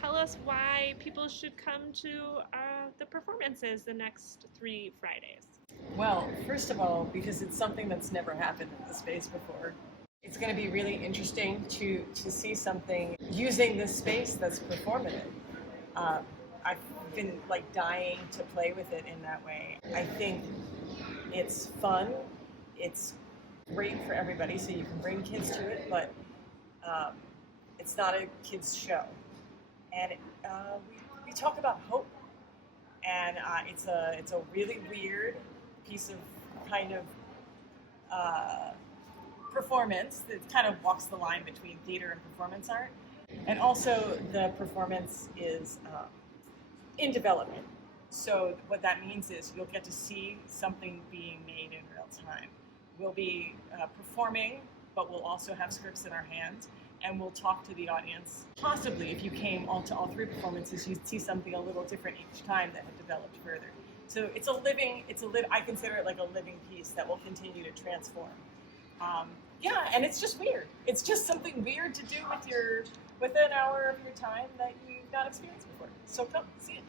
tell us why people should come to the performances the next 3 Fridays. Well, first of all, because it's something that's never happened in the space before. It's going to be really interesting to see something using this space that's performative. I've been like dying to play with it in that way. I think it's fun. It's great for everybody, so you can bring kids to it, but it's not a kids show. And we talk about hope, and it's a really weird piece of kind of performance that kind of walks the line between theater and performance art. And also the performance is in development. So what that means is you'll get to see something being made in real time. We'll be performing, but we'll also have scripts in our hands, and we'll talk to the audience. Possibly, if you came to all 3 performances, you'd see something a little different each time that had developed further. So I consider it like a living piece that will continue to transform. Yeah, and it's just weird. It's just something weird to do with an hour of your time that you've not experienced before. So come, see it.